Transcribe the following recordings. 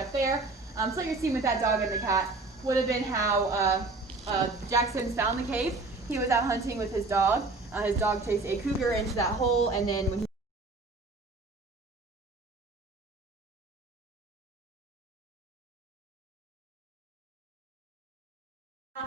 up there. So your scene with that dog and the cat would have been how Jackson found the cave. He was out hunting with his dog. His dog chased a cougar into that hole, and then when he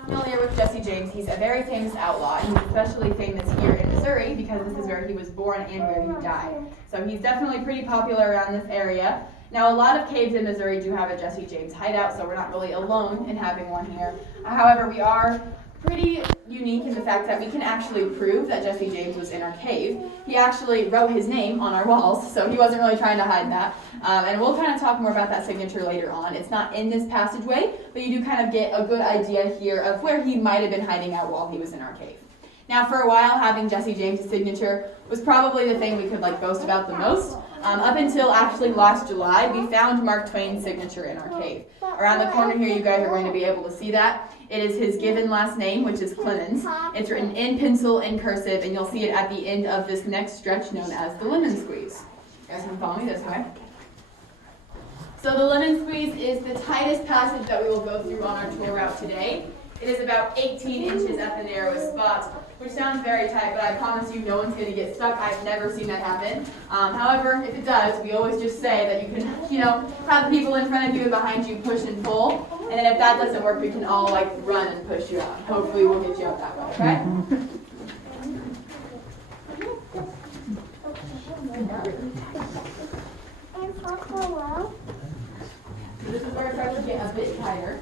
familiar with Jesse James, he's a very famous outlaw. He's especially famous here in Missouri because this is where he was born and where he died. So he's definitely pretty popular around this area. Now, a lot of caves in Missouri do have a Jesse James hideout, so we're not really alone in having one here. However, we are pretty unique in the fact that we can actually prove that Jesse James was in our cave. He actually wrote his name on our walls, so he wasn't really trying to hide that. And we'll kind of talk more about that signature later on. It's not in this passageway, but you do kind of get a good idea here of where he might have been hiding out while he was in our cave. Now, for a while, having Jesse James' signature was probably the thing we could boast about the most. Up until actually last July, we found Mark Twain's signature in our cave. Around the corner here, you guys are going to be able to see that. It is his given last name, which is Clemens. It's written in pencil, in cursive, and you'll see it at the end of this next stretch known as the lemon squeeze. You guys can follow me this way. So the lemon squeeze is the tightest passage that we will go through on our tour route today. It is about 18 inches at the narrowest spot, which sounds very tight, but I promise you no one's going to get stuck. I've never seen that happen. However, if it does, we always just say that you can, have the people in front of you and behind you push and pull, and then if that doesn't work, we can all run and push you out. Hopefully we'll get you out that way, okay? This is where it starts to get a bit tighter.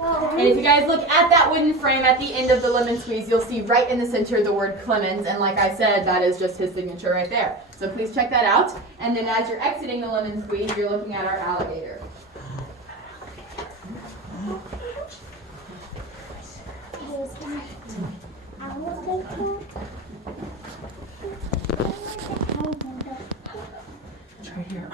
And if you guys look at that wooden frame at the end of the lemon squeeze, you'll see right in the center the word Clemens, and like I said, that is just his signature right there. So please check that out. And then as you're exiting the lemon squeeze, you're looking at our alligator. It's right here.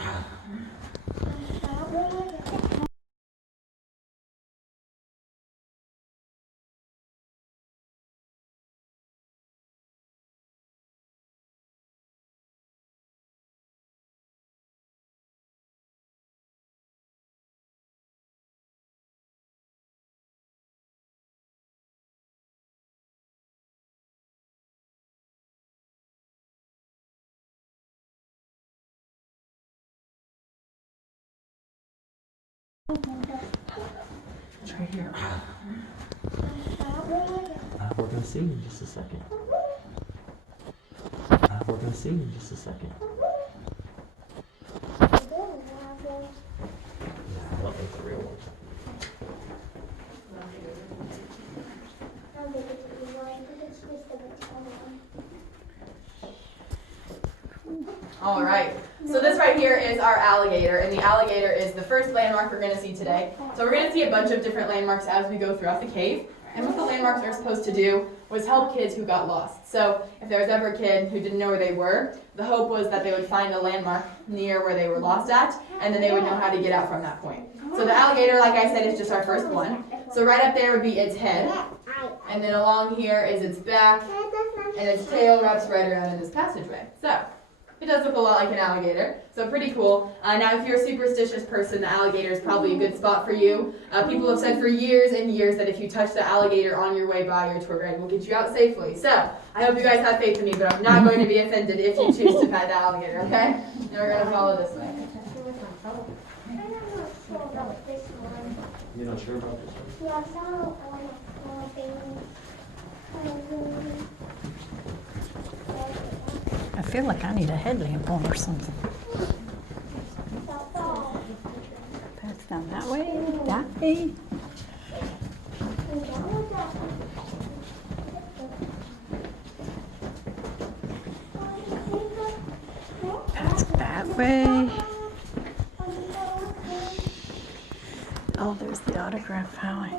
It's right here. We're going to see in just a second. We're going to see in just a second. Yeah, I love the real one. All right, so this right here is our alligator, and the alligator is the first landmark we're going to see today. So we're going to see a bunch of different landmarks as we go throughout the cave, and what the landmarks are supposed to do was help kids who got lost. So if there was ever a kid who didn't know where they were, the hope was that they would find a landmark near where they were lost at, and then they would know how to get out from that point. So the alligator, like I said, is just our first one. So right up there would be its head, and then along here is its back, and its tail wraps right around in this passageway. So it does look a lot like an alligator, so pretty cool. Now, if you're a superstitious person, the alligator is probably a good spot for you. People have said for years and years that if you touch the alligator on your way by your tour guide, we'll get you out safely. So I hope you guys have faith in me, but I'm not going to be offended if you choose to pet the alligator, okay? And we're going to follow this way. You're not sure about this one? Yeah, I saw I feel like I need a headlamp on or something. That's down that way, that way. That's that way. Oh, there's the autograph alley.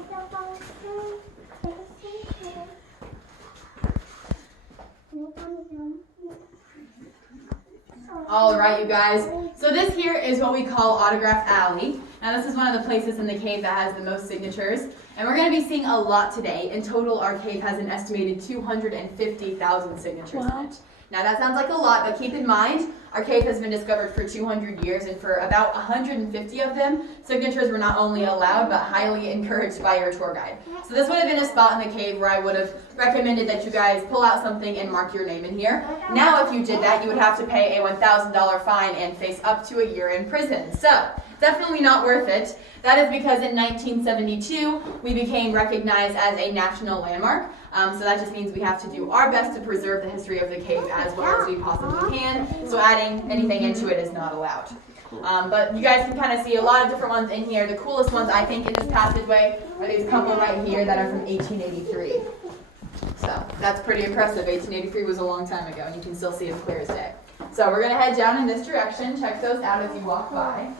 All right, you guys. So this here is what we call Autograph Alley. Now this is one of the places in the cave that has the most signatures. And we're going to be seeing a lot today. In total, our cave has an estimated 250,000 signatures in it. Now that sounds like a lot, but keep in mind, our cave has been discovered for 200 years, and for about 150 of them, signatures were not only allowed, but highly encouraged by your tour guide. So this would have been a spot in the cave where I would have recommended that you guys pull out something and mark your name in here. Now if you did that, you would have to pay a $1,000 fine and face up to a year in prison. So definitely not worth it. That is because in 1972, we became recognized as a national landmark. So that just means we have to do our best to preserve the history of the cave as well as we possibly can. So adding anything into it is not allowed. But you guys can kind of see a lot of different ones in here. The coolest ones, I think, in this passageway are these couple right here that are from 1883. So that's pretty impressive. 1883 was a long time ago, and you can still see it clear as day. So we're going to head down in this direction. Check those out as you walk by.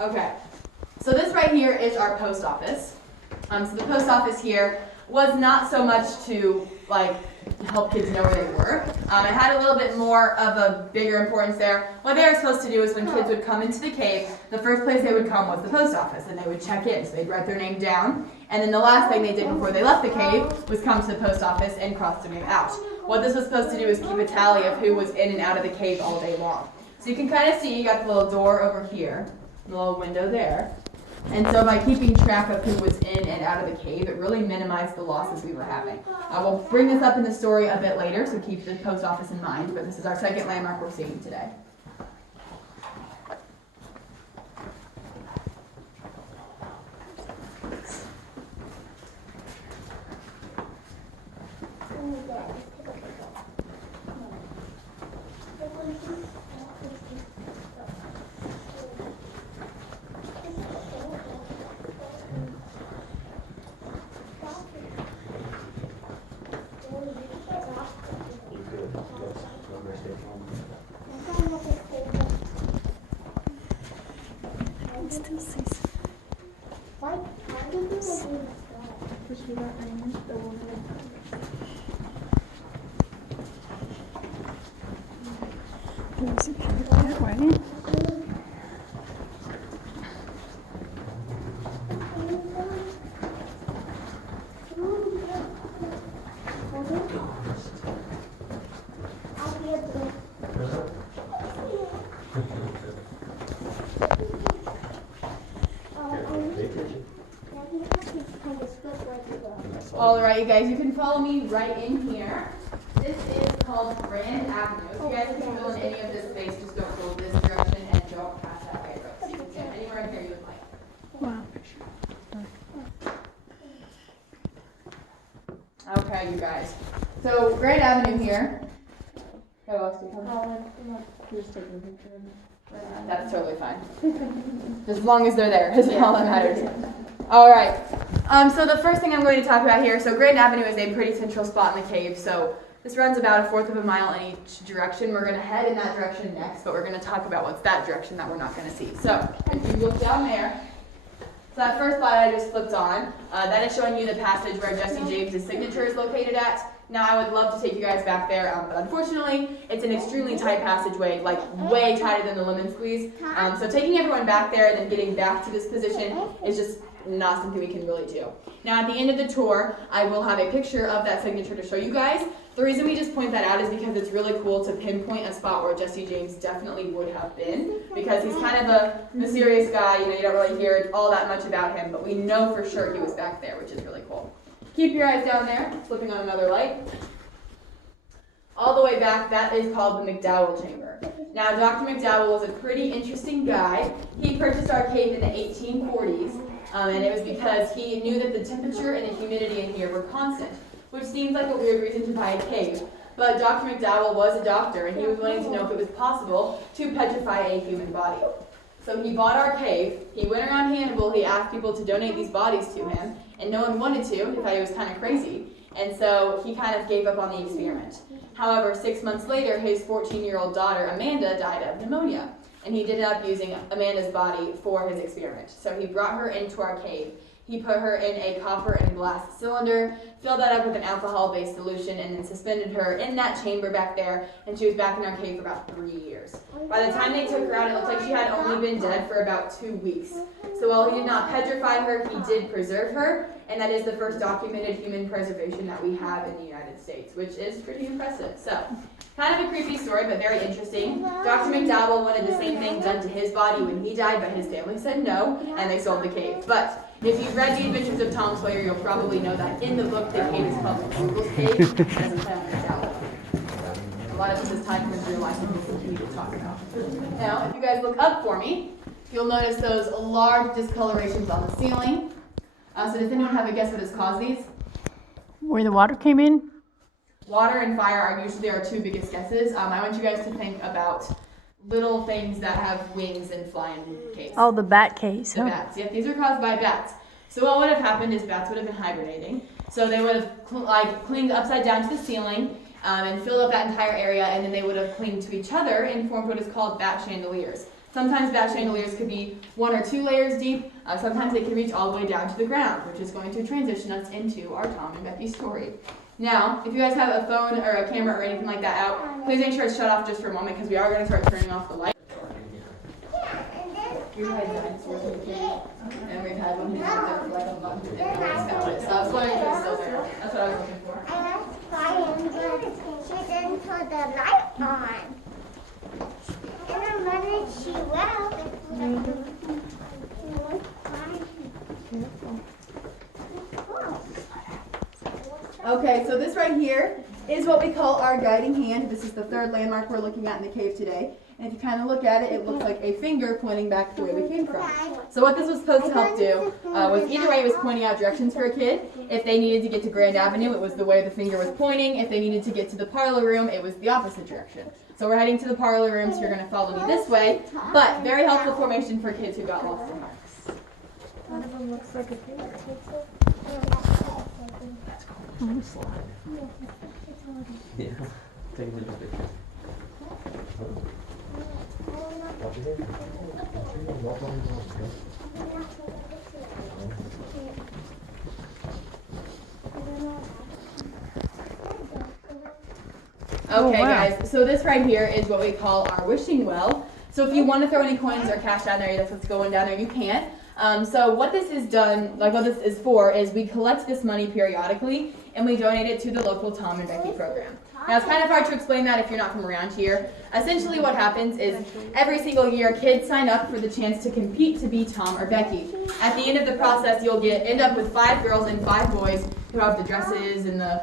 Okay, so this right here is our post office. So the post office here was not so much to help kids know where they were. It had a little bit more of a bigger importance there. What they were supposed to do is when kids would come into the cave, the first place they would come was the post office, and they would check in. So they'd write their name down, and then the last thing they did before they left the cave was come to the post office and cross their name out. What this was supposed to do is keep a tally of who was in and out of the cave all day long. So you can kind of see you got the little door over here, the little window there. And so by keeping track of who was in and out of the cave, it really minimized the losses we were having. I will bring this up in the story a bit later, so keep the post office in mind, but this is our second landmark we're seeing today. That way. All right, you guys, you can follow me right in here. This is called Grand Avenue. If you guys can fill in any of this space, just don't go this direction and don't pass that way. So you can stand anywhere in here you would like. Wow. Okay, you guys. So Grand Avenue here. Hello, else do you come? Just taking a picture of it. That's totally fine. Just as long as they're there is all that matters. All right. So the first thing I'm going to talk about here, so Grand Avenue is a pretty central spot in the cave. So this runs about 1/4 of a mile in each direction. We're going to head in that direction next, but we're going to talk about what's that direction that we're not going to see. So if you look down there, so that first slide I just flipped on, that is showing you the passage where Jesse James' signature is located at. Now I would love to take you guys back there, but unfortunately it's an extremely tight passageway, like way tighter than the lemon squeeze. So taking everyone back there and then getting back to this position is just not something we can really do. Now at the end of the tour, I will have a picture of that signature to show you guys. The reason we just point that out is because it's really cool to pinpoint a spot where Jesse James definitely would have been, because he's kind of a mysterious guy, you don't really hear all that much about him, but we know for sure he was back there, which is really cool. Keep your eyes down there, flipping on another light. All the way back, that is called the McDowell Chamber. Now, Dr. McDowell was a pretty interesting guy. He purchased our cave in the 1840s, and it was because he knew that the temperature and the humidity in here were constant, which seems like a weird reason to buy a cave. But Dr. McDowell was a doctor, and he was wanting to know if it was possible to petrify a human body. So he bought our cave, he went around Hannibal, he asked people to donate these bodies to him, and no one wanted to. He thought he was kind of crazy, and so he kind of gave up on the experiment. However, 6 months later, his 14-year-old daughter, Amanda, died of pneumonia. and he ended up using Amanda's body for his experiment. So he brought her into our cave. He put her in a copper and glass cylinder, filled that up with an alcohol-based solution, and then suspended her in that chamber back there, and she was back in our cave for about 3 years. By the time they took her out, it looked like she had only been dead for about 2 weeks. So while he did not petrify her, he did preserve her, and that is the first documented human preservation that we have in the United States, which is pretty impressive. So, kind of a creepy story, but very interesting. Dr. McDowell wanted the same thing done to his body when he died, but his family said no, and they sold the cave. But if you've read The Adventures of Tom Sawyer, you'll probably know that in the book, the cave is called the Uncle's Cave, as a plan of McDowell. A lot of this is tied to his real life and things we need to talk about. Now, if you guys look up for me, you'll notice those large discolorations on the ceiling. So does anyone have a guess what has caused these? Where the water came in? Water and fire are usually our two biggest guesses. I want you guys to think about little things that have wings and fly in caves. Oh, the bat case, The huh? bats. Yep, these are caused by bats. So what would have happened is bats would have been hibernating. So they would have clinged upside down to the ceiling and filled up that entire area, and then they would have clinged to each other and formed what is called bat chandeliers. Sometimes bat chandeliers could be 1 or 2 layers deep. Sometimes they can reach all the way down to the ground, which is going to transition us into our Tom and Becky story. Now, if you guys have a phone or a camera or anything like that out, please make sure it's shut off just for a moment because we are going to start turning off the light. We've had dinosaurs in the cave, and we've had one who's been there for like a month and nobody's found it. So I was wondering if it's still there. That's what I was looking for. I was flying, but she didn't put the light on. And I'm running, she Okay, so this right here is what we call our guiding hand. This is the third landmark we're looking at in the cave today. And if you kind of look at it, it looks like a finger pointing back to where we came from. So what this was supposed to help do was either way it was pointing out directions for a kid. If they needed to get to Grand Avenue, it was the way the finger was pointing. If they needed to get to the parlor room, it was the opposite direction. So we're heading to the parlor room, so you're going to follow me this way. But very helpful formation for kids who got lost in marks. One of them looks like a finger. That's called a slide. Yeah. Take a little picture. Okay, guys, so this right here is what we call our wishing well. So if you want to throw any coins or cash down there, that's what's going down there, you can. So what this is done, like what this is for, is we collect this money periodically and we donate it to the local Tom and Becky program. Now it's kind of hard to explain that if you're not from around here. Essentially what happens is every single year kids sign up for the chance to compete to be Tom or Becky. At the end of the process you'll end up with 5 girls and 5 boys who have the dresses and the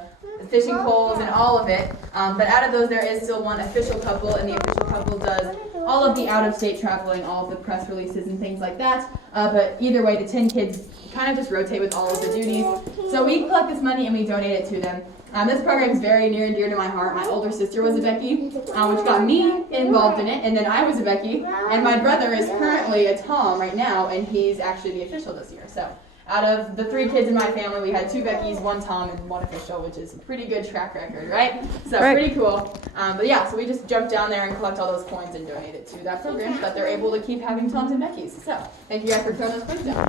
fishing poles and all of it. But out of those there is still one official couple, and the official couple does all of the out-of-state traveling, all of the press releases and things like that. But either way, the 10 kids kind of just rotate with all of the duties. So we collect this money and we donate it to them. This program is very near and dear to my heart. My older sister was a Becky, which got me involved in it, and then I was a Becky, and my brother is currently a Tom right now, and he's actually the official this year. So out of the 3 kids in my family, we had 2 Beckys, 1 Tom, and 1 official, which is a pretty good track record, right? So pretty cool. But yeah, so we just jump down there and collect all those coins and donate it to that program so that they're able to keep having Toms and Beckys. So thank you guys for throwing those coins down.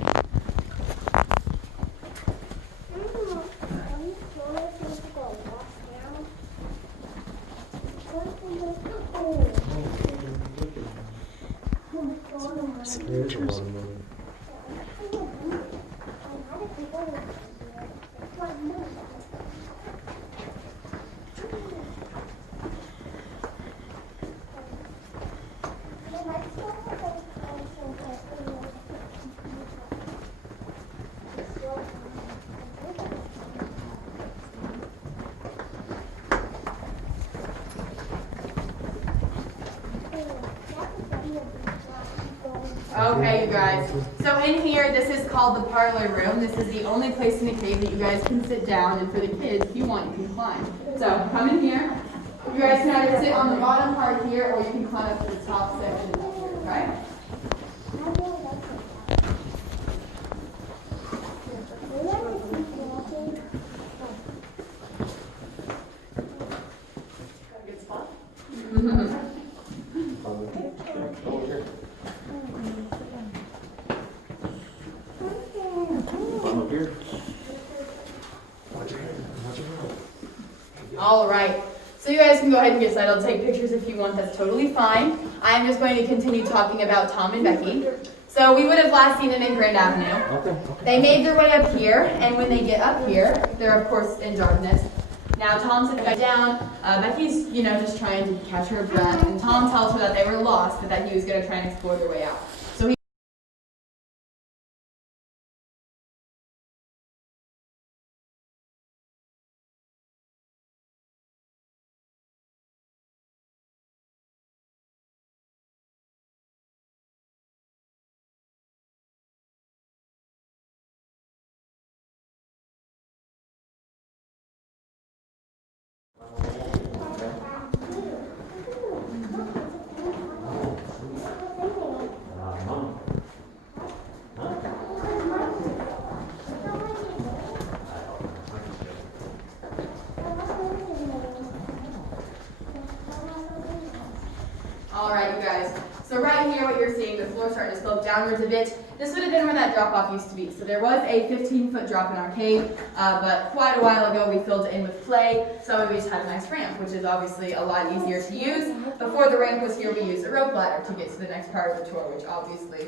Okay, you guys. So in here, this is called the parlor room. This is the only place in the cave that you guys can sit down, and for the kids, if you want, you can climb. So come in here. You guys can either sit on the bottom part here, or you can climb up to the top section up here, okay? Good spot? on up here. Watch your head. Watch your head. All right. So you guys can go ahead and get settled, take pictures if you want, that's totally fine. I'm just going to continue talking about Tom and Becky. So we would have last seen them in Grand Avenue. Okay. They made their way up here, and when they get up here, they're of course in darkness. Now Tom's sitting back down, Becky's, just trying to catch her breath, and Tom tells her that they were lost, but that he was going to try and explore their way out. So he All right, you guys. So right here, what you're seeing, the floor starting to slope downwards a bit. This would have been where that drop-off used to be. So there was a 15-foot drop in our cave, but quite a while ago we filled it in with clay, so we just had a nice ramp, which is obviously a lot easier to use. Before the ramp was here, we used a rope ladder to get to the next part of the tour, which obviously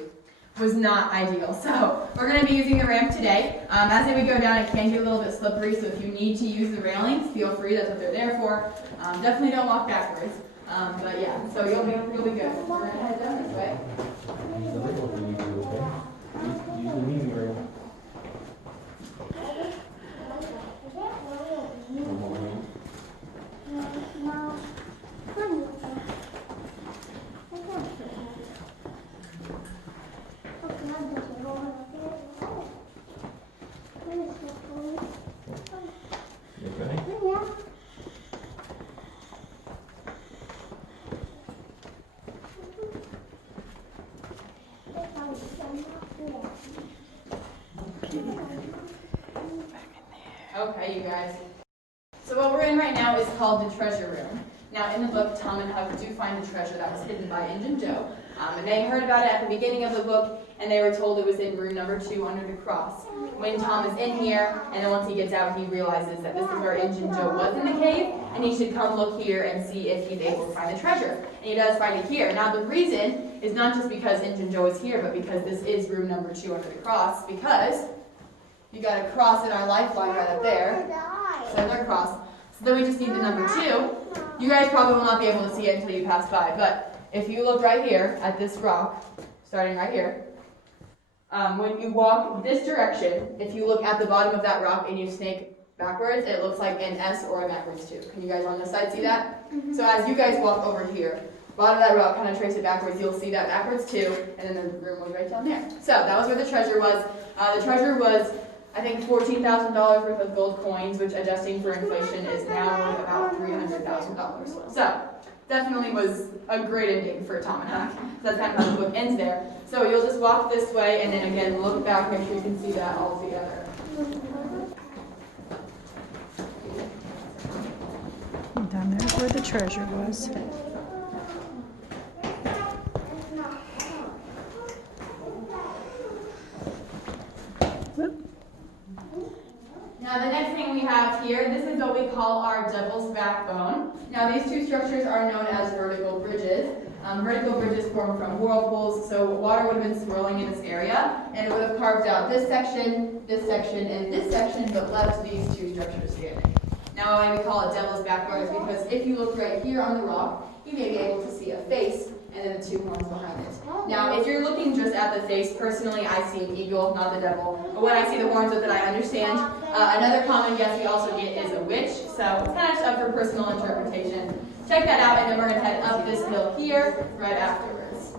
was not ideal. So we're going to be using the ramp today. As we go down, it can get a little bit slippery, so if you need to use the railings, feel free. That's what they're there for. Definitely don't walk backwards. But yeah, so you'll be good. We're going to head down this way. Use the middle if you need to, okay? Use the medium rail. One more hand. Okay. Okay, you guys. So what we're in right now is called the treasure room. Now in the book, Tom and Huck do find the treasure that was hidden by Injun Joe. And they heard about it at the beginning of the book, and they were told it was in room number 2 under the cross. When Tom is in here, and then once he gets out, he realizes that this is where Injun Joe was in the cave, and he should come look here and see if he's able to find the treasure. And he does find it here. Now the reason is not just because Injun Joe is here, but because this is room number 2 under the cross, because you got a cross in our lifeline right up there. So there's our cross. So then we just need the number 2. You guys probably will not be able to see it until you pass by, but if you look right here at this rock, starting right here, when you walk this direction, if you look at the bottom of that rock and you snake backwards, it looks like an S or a backwards 2. Can you guys on this side see that? So as you guys walk over here, bottom of that rock, kind of trace it backwards, you'll see that backwards 2, and then the room was right down there. So that was where the treasure was. The treasure was, I think, $14,000 worth of gold coins, which adjusting for inflation is now worth about $300,000. So definitely was a great ending for Tom and Huck. So that's kind of how the book ends there. So you'll just walk this way and then again look back, make sure you can see that all together. Down there's where the treasure was. Now the next thing we have here, this is what we call our devil's backbone. Now these two structures are known as vertical bridges. Vertical bridges form from whirlpools, so water would have been swirling in this area, and it would have carved out this section, and this section, but left these two structures standing. Now why we call it devil's backbone is because if you look right here on the rock, you may be able to see a face and then the 2 horns behind it. Now, if you're looking just at the face, personally, I see an eagle, not the devil. But when I see the horns with it, I understand. Another common guess we also get is a witch, so it's kind of just up for personal interpretation. Check that out, and then we're going to head up this hill here right afterwards.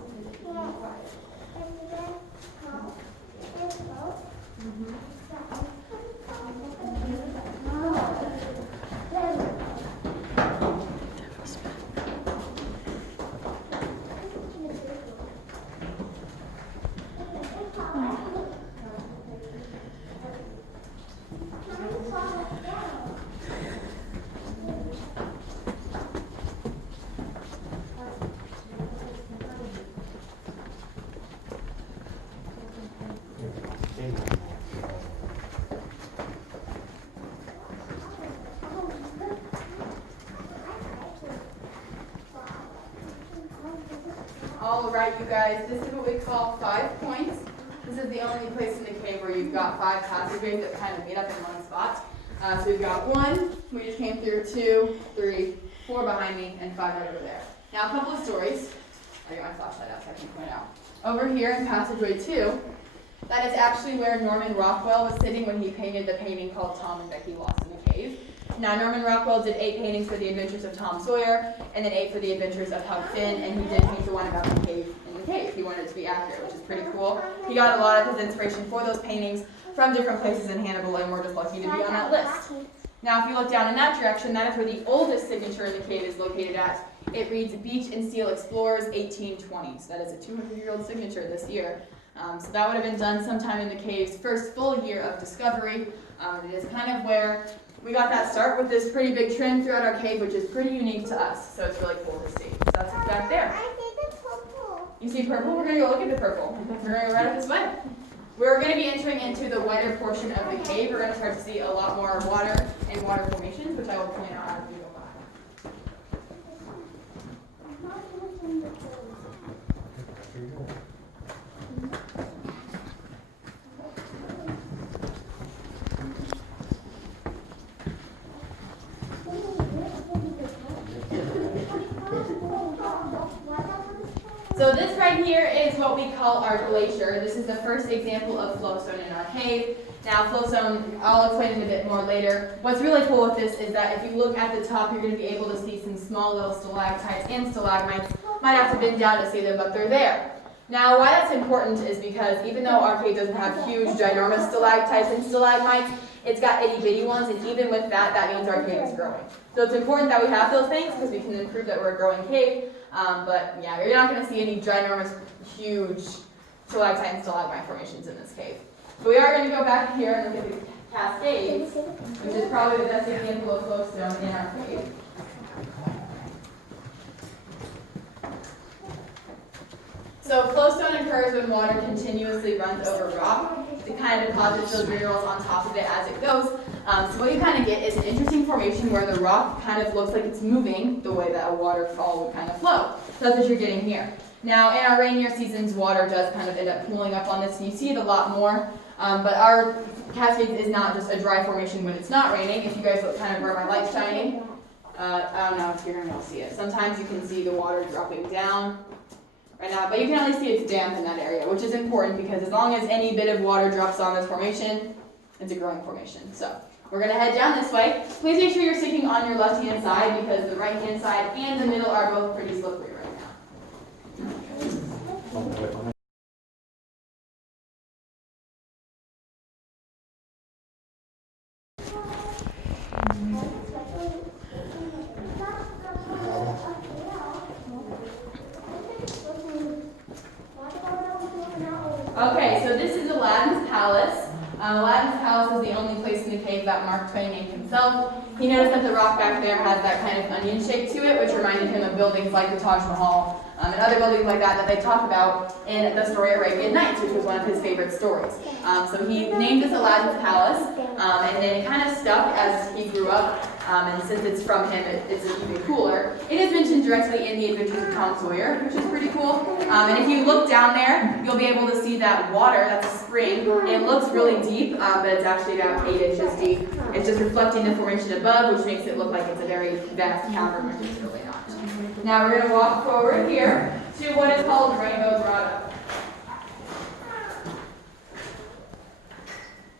right, you guys, this is what we call 5 points. This is the only place in the cave where you've got 5 passageways that kind of meet up in one spot. So we've got 1, we just came through, 2, 3, 4 behind me, and 5 right over there. Now a couple of stories. I got my flashlight out so I can point out. Over here in passageway 2, that is actually where Norman Rockwell was sitting when he painted the painting called Tom and Becky Lost in the Cave. Now Norman Rockwell did 8 paintings for the Adventures of Tom Sawyer, and then 8 for the Adventures of Huck Finn, and he did paint the one about the cave in the cave. He wanted it to be accurate, which is pretty cool. He got a lot of his inspiration for those paintings from different places in Hannibal, and we're just lucky to be on that list. Now if you look down in that direction, that is where the oldest signature in the cave is located at. It reads Beach and Seal Explorers 1820. So that is a 200-year-old signature this year. So that would have been done sometime in the cave's first full year of discovery. It is kind of where we got that start with this pretty big trend throughout our cave, which is pretty unique to us. So it's really cool to see. So that's it back there. I see the purple. You see purple? We're going to go look at the purple. We're going to go right up this way. We're going to be entering into the wider portion of the cave. We're going to start to see a lot more water and water formations, which I will point out as we go by. So this right here is what we call our glacier. This is the first example of flowstone in our cave. Now flowstone, I'll explain it a bit more later. What's really cool with this is that if you look at the top, you're going to be able to see some small little stalactites and stalagmites. Might have to bend down to see them, but they're there. Now why that's important is because even though our cave doesn't have huge, ginormous stalactites and stalagmites, it's got itty bitty ones, and even with that, that means our cave is growing. So it's important that we have those things because we can prove that we're a growing cave. But yeah, you're not going to see any ginormous, huge stalactite and stalagmite formations in this cave. But we are going to go back here and look at the Cascades, which is probably the best example of flowstone in our cave. So flowstone occurs when water continuously runs over rock. It kind of deposits those minerals on top of it as it goes. So what you kind of get is an interesting formation where the rock kind of looks like it's moving the way that a waterfall would kind of flow. So that's what you're getting here. Now in our rainier seasons, water does kind of end up pooling up on this, and you see it a lot more. But our Cascades is not just a dry formation when it's not raining. If you guys look kind of where my light's shining, I don't know if you're going to be able to see it. Sometimes you can see the water dropping down right now, but you can only see it's damp in that area, which is important because as long as any bit of water drops on this formation, it's a growing formation. So we're going to head down this way. Please make sure you're sitting on your left-hand side because the right-hand side and the middle are both pretty slippery right now. Okay, so this is Aladdin's Palace. Aladdin's Palace is the only place in the cave that Mark Twain named himself. He noticed that the rock back there has that kind of onion shape to it, which reminded him of buildings like the Taj Mahal and other buildings like that they talk about in the story Arabian Nights, which was one of his favorite stories. So he named this Aladdin's Palace, and then it kind of stuck as he grew up. And since it's from him, it's even cooler. It is mentioned directly in the Adventures of Tom Sawyer, which is pretty cool. And if you look down there, you'll be able to see that water, that's a spring. It looks really deep, but it's actually about 8 inches deep. It's just reflecting the formation above, which makes it look like it's a very vast cavern, which it's really not. Now we're going to walk forward here to what is called Rainbow Grotto.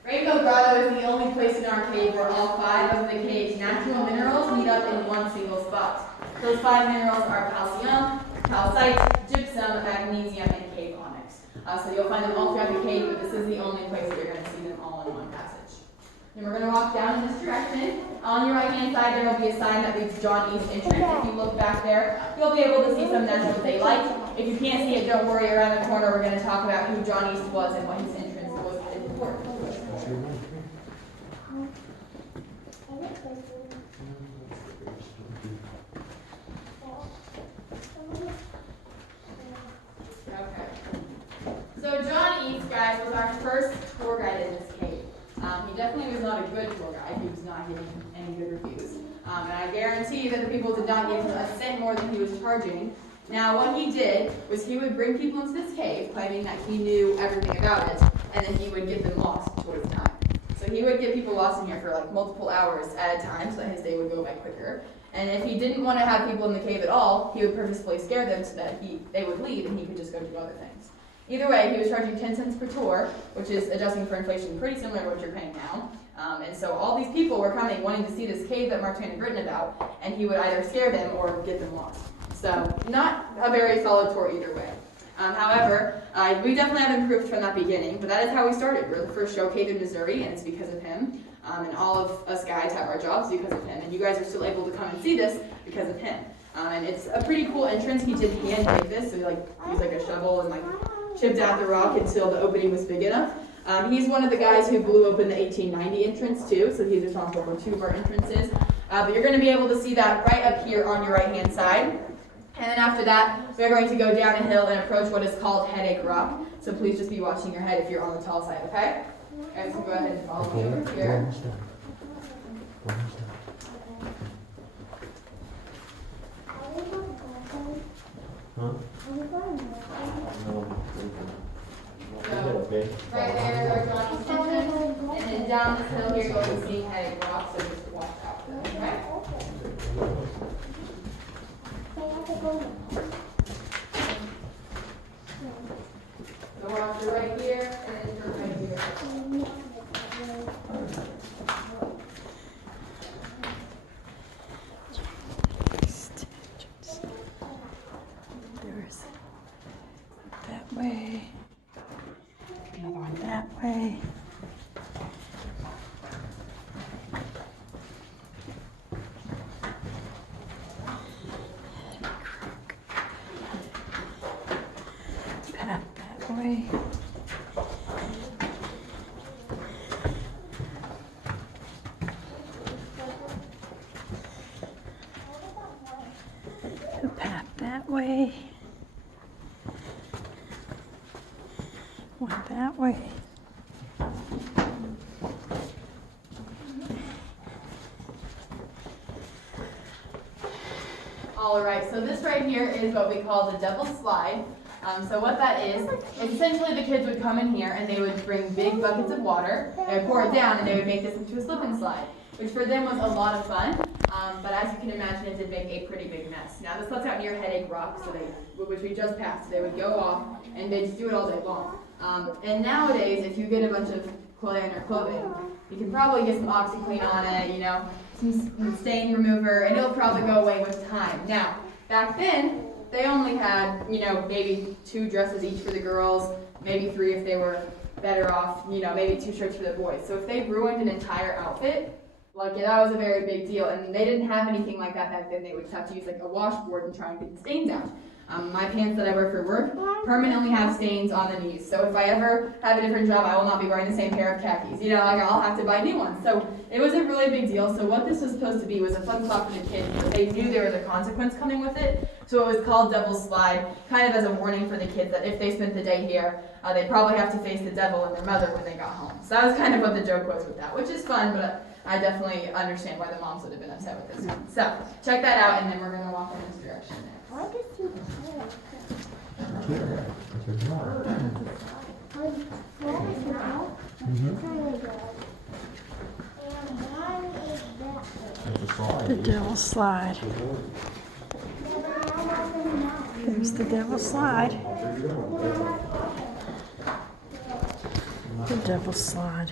Rainbow Grotto is the only place in our cave where all 5 of the cave's natural minerals meet up in one single spot. Those 5 minerals are calcium, calcite, gypsum, magnesium, and cave onyx. So you'll find them all throughout the cave, but this is the only place that you're going to see them all in one passage. Then we're going to walk down in this direction. On your right-hand side, there will be a sign that reads John East Entrance. If you look back there, you'll be able to see some natural daylight. If you can't see it, don't worry. Around the corner, we're going to talk about who John East was and what his entrance was important. Okay. So John East, guys, was our first tour guide in this cave. He definitely was not a good tour guide. He was not getting any good reviews. And I guarantee you that the people did not give him a cent more than he was charging Now, what he did was he would bring people into this cave, claiming that he knew everything about it, and then he would get them lost towards time. So he would get people lost in here for like multiple hours at a time, so that his day would go by quicker. And if he didn't want to have people in the cave at all, he would purposefully scare them so that they would leave and he could just go do other things. Either way, he was charging 10 cents per tour, which is, adjusting for inflation, pretty similar to what you're paying now. And so all these people were coming wanting to see this cave that Mark Twain had written about, and he would either scare them or get them lost. So not a very solid tour either way. However, we definitely have improved from that beginning, but that is how we started. We're the first show cave in Missouri, and it's because of him. And all of us guys have our jobs because of him, and you guys are still able to come and see this because of him. And it's a pretty cool entrance. He did hand make this, so he used like a shovel and chipped out the rock until the opening was big enough. He's one of the guys who blew open the 1890 entrance too, so he's responsible for 2 of our entrances. But you're going to be able to see that right up here on your right-hand side. And then after that, we're going to go down a hill and approach what is called Headache Rock. So please just be watching your head if you're on the tall side, okay? All right, so go ahead and follow me over here. So, right there is our Johnny's entrance, and then down this hill here you'll be seeing Headache Rock, so just watch out for them, okay? So we're off to right here, and then turn right here. There's that way. Another one that way. Path that way. The path that way. One that way. All right, so this right here is what we call the Devil's Slide. So what that is essentially the kids would come in here and they would bring big buckets of water, they would pour it down, and they would make this into a slip and slide, which for them was a lot of fun. But as you can imagine, it did make a pretty big mess. Now this lets out near Headache Rock, which we just passed. So they would go off and they'd just do it all day long. And nowadays, if you get a bunch of clay on your clothing, you can probably get some OxyClean on it, some stain remover, and it'll probably go away with time. Now, back then, they only had, maybe 2 dresses each for the girls, maybe 3 if they were better off, maybe 2 shirts for the boys. So if they ruined an entire outfit, that was a very big deal. And they didn't have anything like that back then. They would have to use a washboard and try and get the stains out. My pants that I wear for work permanently have stains on the knees. So if I ever have a different job, I will not be wearing the same pair of khakis. I'll have to buy new ones. So it was a really big deal. So what this was supposed to be was a fun spot for the kids, but they knew there was a consequence coming with it. So it was called Devil's Slide, kind of as a warning for the kids that if they spent the day here, they'd probably have to face the devil and their mother when they got home. So that was kind of what the joke was with that, which is fun, but I definitely understand why the moms would have been upset with this one. So check that out, and then we're going to walk in this direction next. The Devil's Slide. There's the Devil's Slide. The Devil's Slide.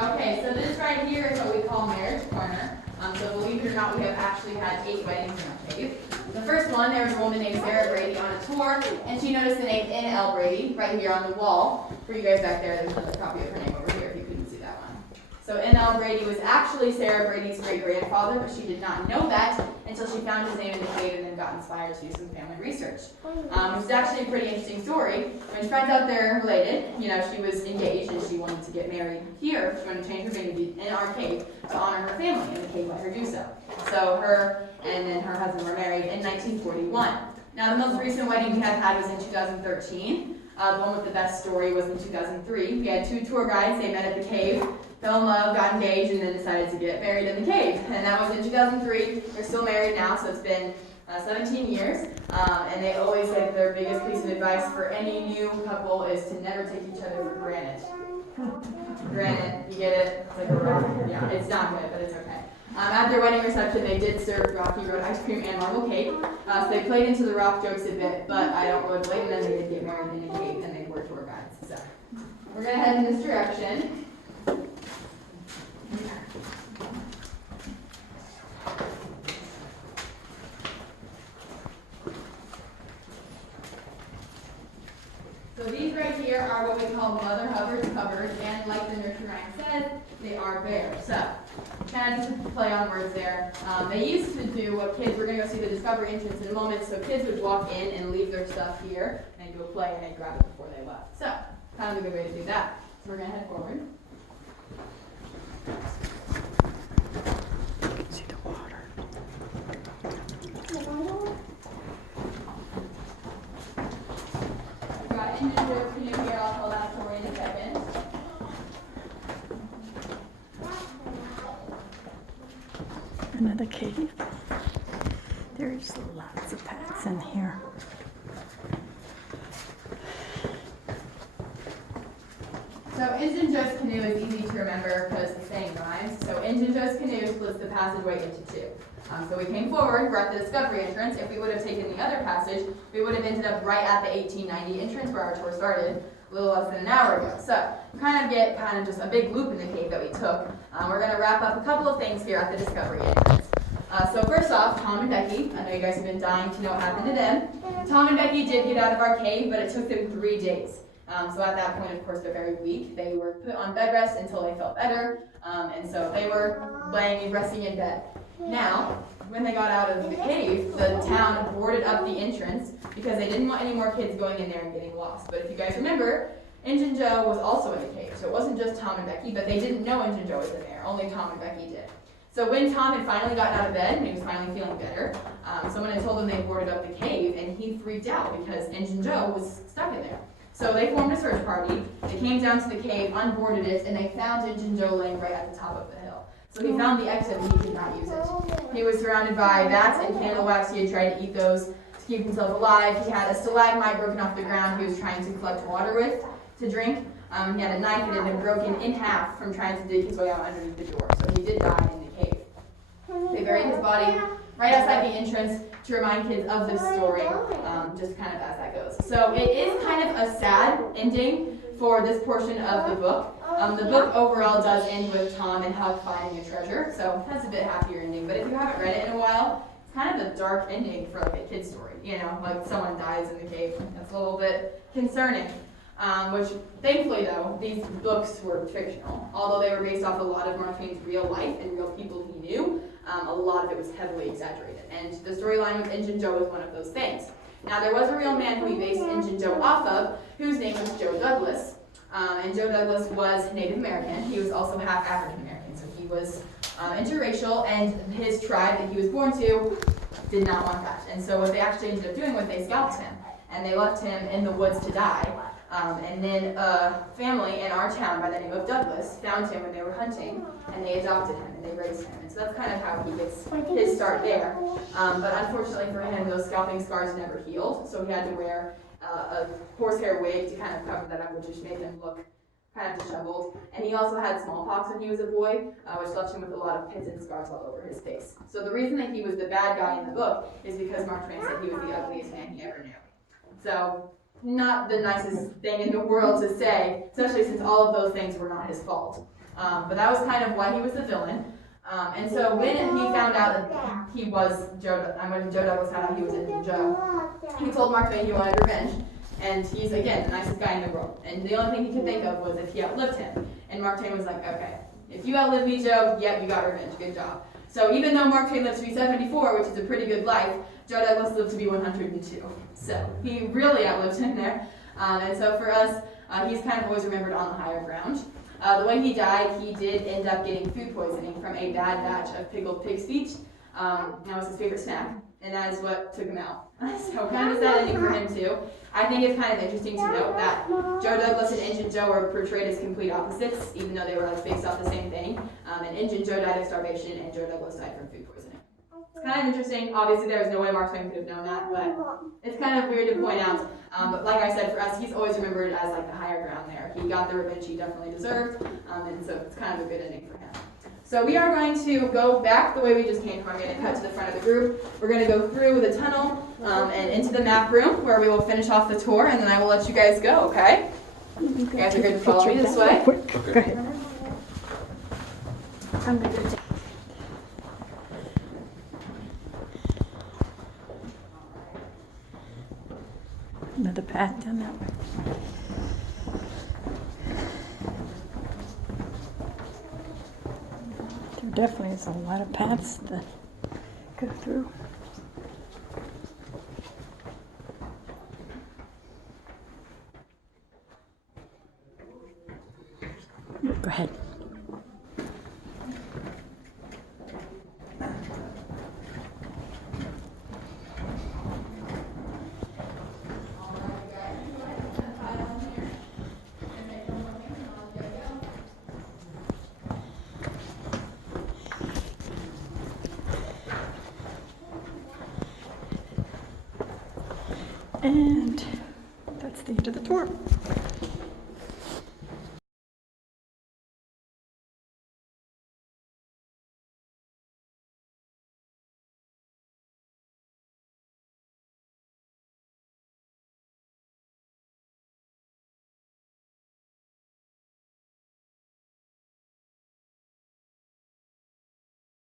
Okay, so this right here is what we call Marriage Corner. So believe it or not, we have actually had 8 weddings in our cave. The first one, there was a woman named Sarah Brady on a tour, and she noticed the name N.L. Brady right here on the wall. For you guys back there, there's another copy of her name over here if you couldn't see that one. So N.L. Brady was actually Sarah Brady's great-grandfather, but she did not know that until she found his name in the cave and then got inspired to do some family research. Which is actually a pretty interesting story. When friends out there related, she was engaged and she wanted to get married here. She wanted to change her name in our cave to honor her family, and the cave let her do so. So her and then her husband were married in 1941. Now the most recent wedding we have had was in 2013. The one with the best story was in 2003. We had 2 tour guides. They met at the cave, fell in love, got engaged, and then decided to get married in the cave. And that was in 2003. They're still married now, so it's been 17 years, and they always say that their biggest piece of advice for any new couple is to never take each other for granted. Granted, you get it? It's like a rock. Yeah, it's not good, but it's okay. At their wedding reception, they did serve Rocky Road ice cream and marble cake, so they played into the rock jokes a bit, but I don't really blame them. They did get married in a cave, and they were tour guides. So we're going to head in this direction. So these right here are what we call Mother Hubbard's cupboards, and like the nurture rhyme says, they are bare. So, kind of just play on words there. They used to do what kids, we're going to go see the discovery entrance in a moment, so kids would walk in and leave their stuff here, and go play, and they'd grab it before they left. So, kind of a good way to do that. So we're going to head forward. You can see the water. We've got Indian Joe's canoe here. I'll tell that story in a second. Another cave. There's lots of paths in here. So Injun Joe's canoe is easy to remember because the saying rhymes. So Injun Joe's canoe splits the passageway into two. So we came forward, we're at the discovery entrance. If we would have taken the other passage, we would have ended up right at the 1890 entrance where our tour started a little less than an hour ago. So we kind of get just a big loop in the cave that we took. We're going to wrap up a couple of things here at the discovery entrance. So first off, Tom and Becky, I know you guys have been dying to know what happened to them. Tom and Becky did get out of our cave, but it took them 3 days. So at that point, of course, they're very weak. They were put on bed rest until they felt better, and so they were resting in bed. Now, when they got out of the cave, the town boarded up the entrance because they didn't want any more kids going in there and getting lost. But if you guys remember, Injun Joe was also in the cave, so it wasn't just Tom and Becky, but they didn't know Injun Joe was in there. Only Tom and Becky did. So when Tom had finally gotten out of bed and he was finally feeling better, someone had told him they boarded up the cave, and he freaked out because Injun Joe was stuck in there. So they formed a search party. They came down to the cave, unboarded it, and they found Injun Joe laying right at the top of the hill. So he found the exit, and he could not use it. He was surrounded by bats and candle wax. He had tried to eat those to keep himself alive. He had a stalagmite broken off the ground he was trying to collect water with to drink. He had a knife that had been broken in half from trying to dig his way out underneath the door. So he did die in the cave. They buried his body right outside the entrance to remind kids of this story, just kind of as that goes. So it is kind of a sad ending for this portion of the book. The book overall does end with Tom and Huck finding a treasure, so it has a bit happier ending. But if you haven't read it in a while, it's kind of a dark ending for like a kid's story. You know, like someone dies in the cave. That's a little bit concerning. Which, thankfully though, these books were fictional. Although they were based off a lot of Mark Twain's real life and real people he knew, a lot of it was heavily exaggerated. And the storyline with Injun Joe was one of those things. Now, there was a real man who he based Injun Joe off of, whose name was Joe Douglas. And Joe Douglas was Native American. He was also half African American, so he was interracial, and his tribe that he was born to did not want that. And so what they actually ended up doing was they scalped him, and they left him in the woods to die. And then a family in our town by the name of Douglas found him when they were hunting, and they adopted him, and they raised him. And so that's kind of how he gets his start there. But unfortunately for him, those scalping scars never healed, so he had to wear a horsehair wig to kind of cover that up, which just made him look kind of disheveled. And he also had smallpox when he was a boy, which left him with a lot of pits and scars all over his face. So the reason that he was the bad guy in the book is because Mark Twain said he was the ugliest man he ever knew. So not the nicest thing in the world to say, especially since all of those things were not his fault. But that was kind of why he was the villain. And so when he found out that he was when Joe Douglas found out he was Injun Joe, he told Mark Twain he wanted revenge. And he's, again, the nicest guy in the world. And the only thing he could think of was if he outlived him. And Mark Twain was like, okay, if you outlive me, Joe, yep, you got revenge. Good job. So even though Mark Twain lived to be 74, which is a pretty good life, Joe Douglas lived to be 102. So he really outlived him there. And so for us, he's kind of always remembered on the higher ground. The way he died, he did end up getting food poisoning from a bad batch of pickled pig's feet. That was his favorite snack, and that is what took him out. So kind of a sad ending for him too. I think it's kind of interesting to note that Joe Douglas and Injun Joe were portrayed as complete opposites, even though they were like based off the same thing. And Injun Joe died of starvation, and Joe Douglas died from food poisoning. It's kind of interesting. Obviously, there was no way Mark Twain could have known that, but it's kind of weird to point out. But like I said, for us, he's always remembered as like the higher ground there. He got the revenge he definitely deserved, and so it's kind of a good ending for him. So we are going to go back the way we just came from. I'm going to cut to the front of the group. We're going to go through the tunnel and into the map room where we will finish off the tour, and then I will let you guys go, okay? You guys are good to follow me this way? Quick, go ahead. I'm gonna go Another path down that way. There definitely is a lot of paths to go through. Go ahead. And that's the end of the tour.